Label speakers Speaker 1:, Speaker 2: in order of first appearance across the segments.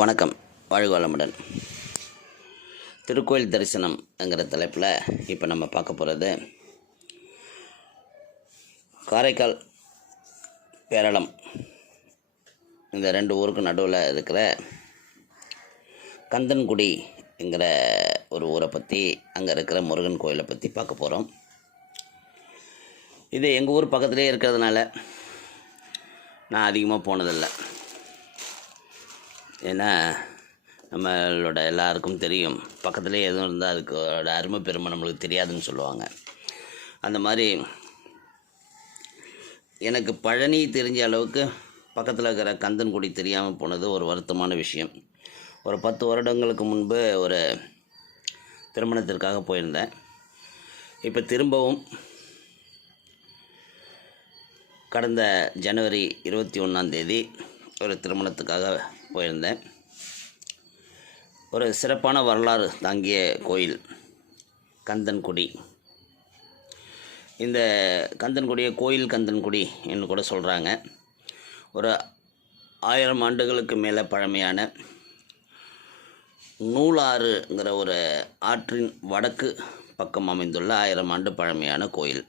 Speaker 1: வணக்கம். வாழ்க வளமுடன் திருக்கோயில் தரிசனம்ங்கிற தலைப்பில் இப்போ நம்ம பார்க்க போகிறது காரைக்கால் பேரளம். இந்த ரெண்டு ஊருக்கு நடுவில் இருக்கிற கந்தன்குடிங்கிற ஒரு ஊரை பற்றி அங்கே இருக்கிற முருகன் கோயிலை பற்றி பார்க்க போகிறோம் இது எங்கள் ஊர் பக்கத்துலேயே இருக்கிறதுனால நான் அதிகமாக போனதில்லை. ஏன்னா நம்மளோட எல்லாருக்கும் தெரியும். பக்கத்துலேயே எதுவும் இருந்தால் அதுக்கோட அருமை பெருமை நம்மளுக்கு தெரியாதுன்னு சொல்லுவாங்க. அந்த மாதிரி எனக்கு பழனி தெரிஞ்ச அளவுக்கு பக்கத்தில் இருக்கிற கந்தன்குடி தெரியாமல் போனது ஒரு வருத்தமான விஷயம். ஒரு பத்து வருடங்களுக்கு முன்பு ஒரு திருமணத்திற்காக போயிருந்தேன். இப்போ திரும்பவும் கடந்த ஜனவரி இருபத்தி ஒன்றாந்தேதி ஒரு திருமணத்துக்காக போயிருந்தேன். ஒரு சிறப்பான வரலாறு தாங்கிய கோயில் கந்தன்குடி. இந்த கந்தன்குடியை கோயில் கந்தன்குடி என்று கூட சொல்கிறாங்க ஒரு ஆயிரம் ஆண்டுகளுக்கு மேலே பழமையான நூலாறுங்கிற ஒரு ஆற்றின் வடக்கு பக்கம் அமைந்துள்ள ஆயிரம் ஆண்டு பழமையான கோயில்.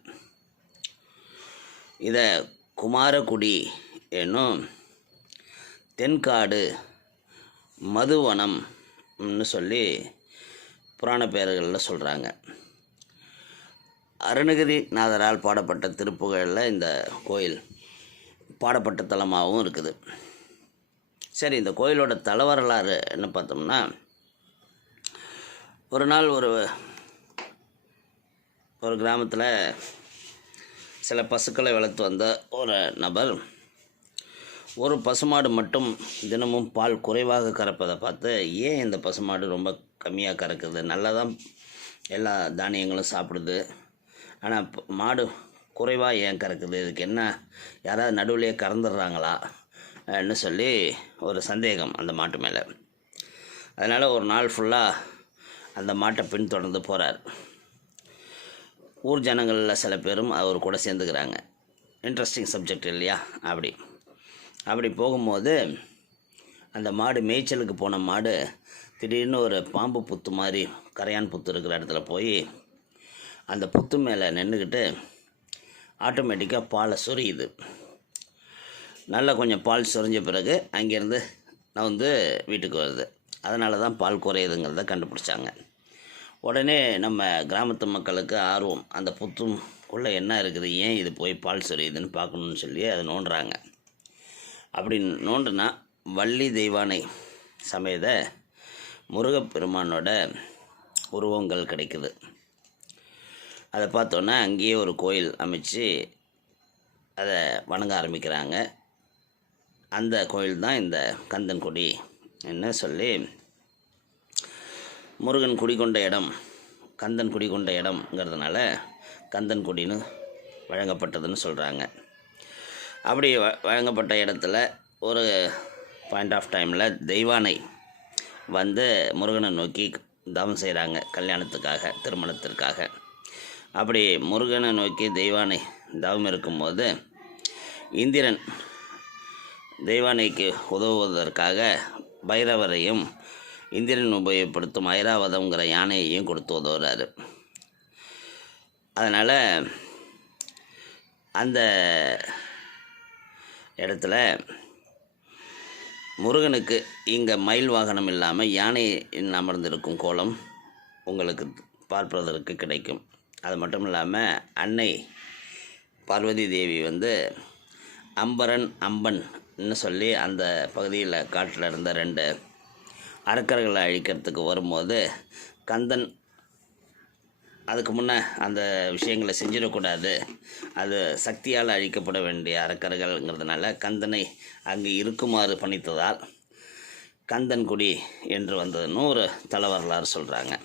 Speaker 1: இதை குமாரகுடி என்னும் தென்காடு மதுவனம்னு சொல்லி புராண பெயர்களில் சொல்கிறாங்க அருணகிரிநாதரால் பாடப்பட்ட திருப்புகழில் இந்த கோயில் பாடப்பட்ட தலமாகவும் இருக்குது. சரி இந்த கோயிலோட தல வரலாறு என்ன பார்த்தோம்னா ஒரு நாள் ஒரு ஒரு கிராமத்தில் சில பசுக்களை வளர்த்து வந்த ஒரு நபர் ஒரு பசுமாடு மட்டும் தினமும் பால் குறைவாக கறப்பதை பார்த்து ஏன் இந்த பசுமாடு ரொம்ப கம்மியாக கறக்குது? நல்லா தான் எல்லா தானியங்களும் சாப்பிடுது. ஆனால் மாடு குறைவாக ஏன் கறக்குது? இதுக்கு என்ன யாராவது நடுவுலையே கறந்துடுறாங்களா? ன்னு சொல்லி ஒரு சந்தேகம் அந்த மாட்டு மேலே. அதனால் ஒரு நாள் ஃபுல்லாக அந்த மாட்டை பின்தொடர்ந்து போகிறார் ஊர் ஜனங்களில் சில பேரும் அவர் கூட சேர்ந்துக்கிறாங்க. இன்ட்ரெஸ்டிங் சப்ஜெக்ட் இல்லையா? அப்படி. அப்படி போகும்போது அந்த மாடு மேய்ச்சலுக்கு போன மாடு திடீர்னு ஒரு பாம்பு புத்து மாதிரி கரையான் புத்து இருக்கிற இடத்துல போய் அந்த புத்து மேலே நின்றுக்கிட்டு ஆட்டோமேட்டிக்காக பாலை சொரியுது. நல்லா கொஞ்சம் பால் சொரிஞ்ச பிறகு அங்கேருந்து நான் வந்து வீட்டுக்கு வருது. அதனால தான் பால் குறையுதுங்கிறத கண்டுபிடிச்சாங்க. உடனே நம்ம கிராமத்து மக்களுக்கு ஆர்வம் அந்த புத்துக்குள்ளே என்ன இருக்குது ஏன் இது போய் பால் சொரியுதுன்னு பார்க்கணுன்னு சொல்லி அதை நோண்டுறாங்க. அப்படின்னு நோண்டுனா வள்ளி தெய்வானை சமேத முருகப்பெருமானோட உருவங்கள் கிடைக்குது. அதை பார்த்தோன்னே அங்கேயே ஒரு கோயில் அமைச்சு அதை வணங்க ஆரம்பிக்கிறாங்க. அந்த கோயில் தான் இந்த கந்தன்குடி என்ன சொல்லி முருகன் குடிகொண்ட இடம் கந்தன் குடிகொண்ட இடம்ங்கிறதுனால கந்தன்குடின்னு வழங்கப்பட்டதுன்னு சொல்கிறாங்க அப்படி வ வழங்கப்பட்ட இடத்துல ஒரு பாயிண்ட் ஆஃப் டைமில் தெய்வானை வந்து முருகனை நோக்கி தவம் செய்கிறாங்க கல்யாணத்துக்காக திருமணத்திற்காக. அப்படி முருகனை நோக்கி தெய்வானை தவம் இருக்கும்போது இந்திரன் தெய்வானைக்கு உதவுவதற்காக பைரவரையும் இந்திரன் உபயோகப்படுத்தும் ஐராவதம்ங்கிற யானையையும் கொடுத்து உதவுறாரு. அதனால் அந்த இடத்துல முருகனுக்கு இங்கே மயில் வாகனம் இல்லாமல் யானை அமர்ந்திருக்கும் கோலம் உங்களுக்கு பார்ப்பதற்கு கிடைக்கும். அது மட்டும் இல்லாமல் அன்னை பார்வதி தேவி வந்து அம்பரன் அம்பன்னு சொல்லி அந்த பகுதியில் காட்டில் இருந்த ரெண்டு அரக்கர்களை அழிக்கிறதுக்கு வரும்போது கந்தன் அதுக்கு முன்னே அந்த விஷயங்களை செஞ்சிடக்கூடாது. அது சக்தியால் அழிக்கப்பட வேண்டிய அரக்கர்கள்ங்கிறதுனால கந்தனை அங்கே இருக்குமாறு பணித்ததால் கந்தன்குடி என்று வந்ததுன்னு ஒரு தல வரலாறு சொல்கிறாங்க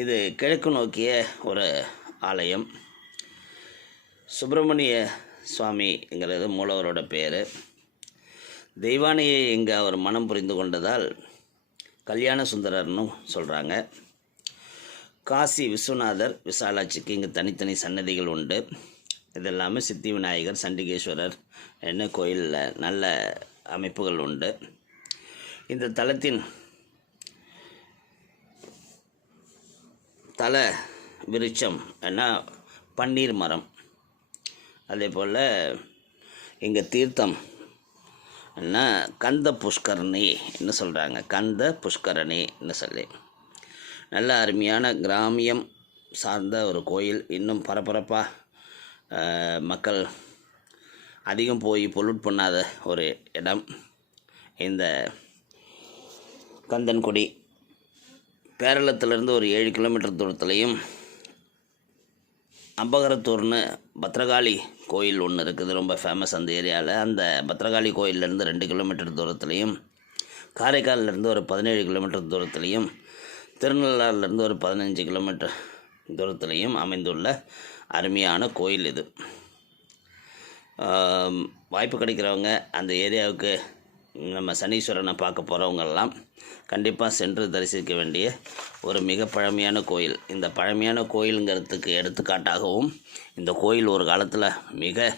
Speaker 1: இது கிழக்கு நோக்கிய ஒரு ஆலயம். சுப்பிரமணிய சுவாமிங்கிறது மூலவரோட பேர். தெய்வானையை இங்கே அவர் மனம் புரிந்து கொண்டதால் கல்யாண சுந்தரர்னு சொல்கிறாங்க காசி விஸ்வநாதர் விசாலாட்சிக்கு இங்கே தனித்தனி சன்னதிகள் உண்டு. இதெல்லாமே சித்தி விநாயகர் சண்டிகேஸ்வரர் என்ன கோயிலில் நல்ல அமைப்புகள் உண்டு. இந்த தலத்தின் தல விருட்சம் என்ன? பன்னீர் மரம். அதே போல் இங்கே தீர்த்தம் என்ன? கந்த புஷ்கரணி என்ன சொல்கிறாங்க கந்த புஷ்கரணின்னு சொல்லி நல்ல அருமையான கிராமியம் சார்ந்த ஒரு கோயில். இன்னும் பரபரப்பாக மக்கள் அதிகம் போய் பொல்யூட் பண்ணாத ஒரு இடம். இந்த கந்தன்குடி பேரளத்திலிருந்து ஒரு ஏழு கிலோமீட்டர் தூரத்துலையும் அம்பகரத்தூர்னு பத்ரகாளி கோயில் ஒன்று இருக்குது ரொம்ப ஃபேமஸ் அந்த ஏரியாவில் அந்த பத்ரகாளி கோயிலேருந்து ரெண்டு கிலோமீட்டர் தூரத்துலேயும் காரைக்கால்லேருந்து ஒரு பதினேழு கிலோமீட்டர் தூரத்துலேயும் திருநள்ளாறுலேருந்து ஒரு பதினஞ்சு கிலோமீட்டர் தூரத்துலேயும் அமைந்துள்ள அருமையான கோயில் இது. வாய்ப்பு கிடைக்கிறவங்க அந்த ஏரியாவுக்கு நம்ம சனீஸ்வரனை பார்க்க போகிறவங்கெல்லாம் கண்டிப்பாக சென்று தரிசிக்க வேண்டிய ஒரு மிக பழமையான கோயில். இந்த பழமையான கோயிலுங்கிறதுக்கு எடுத்துக்காட்டாகவும் இந்த கோயில் ஒரு காலத்தில் மிக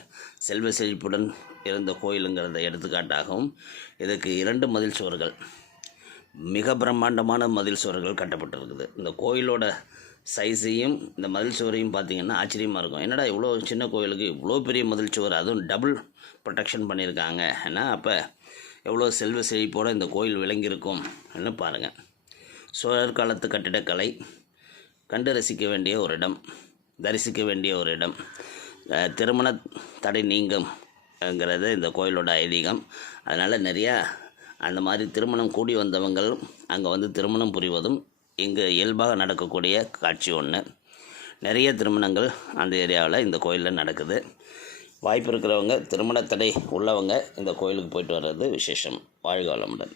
Speaker 1: செல்வ செழிப்புடன் இருந்த கோயிலுங்கிறத எடுத்துக்காட்டாகவும் இதுக்கு இரண்டு மதில் சுவர்கள். மிக பிரம்மாண்டமான மதில் சுவர்கள் கட்டப்பட்டிருக்குது. இந்த கோயிலோட சைஸையும் இந்த மதில் சுவரையும் பார்த்தீங்கன்னா ஆச்சரியமாக இருக்கும். என்னடா இவ்வளோ சின்ன கோயிலுக்கு இவ்வளோ பெரிய மதில் சுவர் அதுவும் டபுள் ப்ரொடெக்ஷன் பண்ணியிருக்காங்க. ஏன்னா அப்போ எவ்வளோ செல்வ செழிப்போடு இந்த கோயில் விளங்கியிருக்கும் என்ன பாருங்கள் சோழர் காலத்து கட்டிடக்கலை கண்டு ரசிக்க வேண்டிய ஒரு இடம் தரிசிக்க வேண்டிய ஒரு இடம். திருமண தடை நீங்கும்ங்கிறது இந்த கோயிலோட ஐதீகம். அதனால் நிறையா அந்த மாதிரி திருமணம் கூடி வந்தவங்கள் அங்கே வந்து திருமணம் புரிவதும் இங்கே இயல்பாக நடக்கக்கூடிய காட்சி ஒன்று நிறைய திருமணங்கள் அந்த ஏரியாவில் இந்த கோயிலில் நடக்குது. வாய்ப்பு இருக்கிறவங்க திருமண தடை உள்ளவங்க இந்த கோயிலுக்கு போயிட்டு வர்றது விசேஷம். வாழ்க வளமுடன்.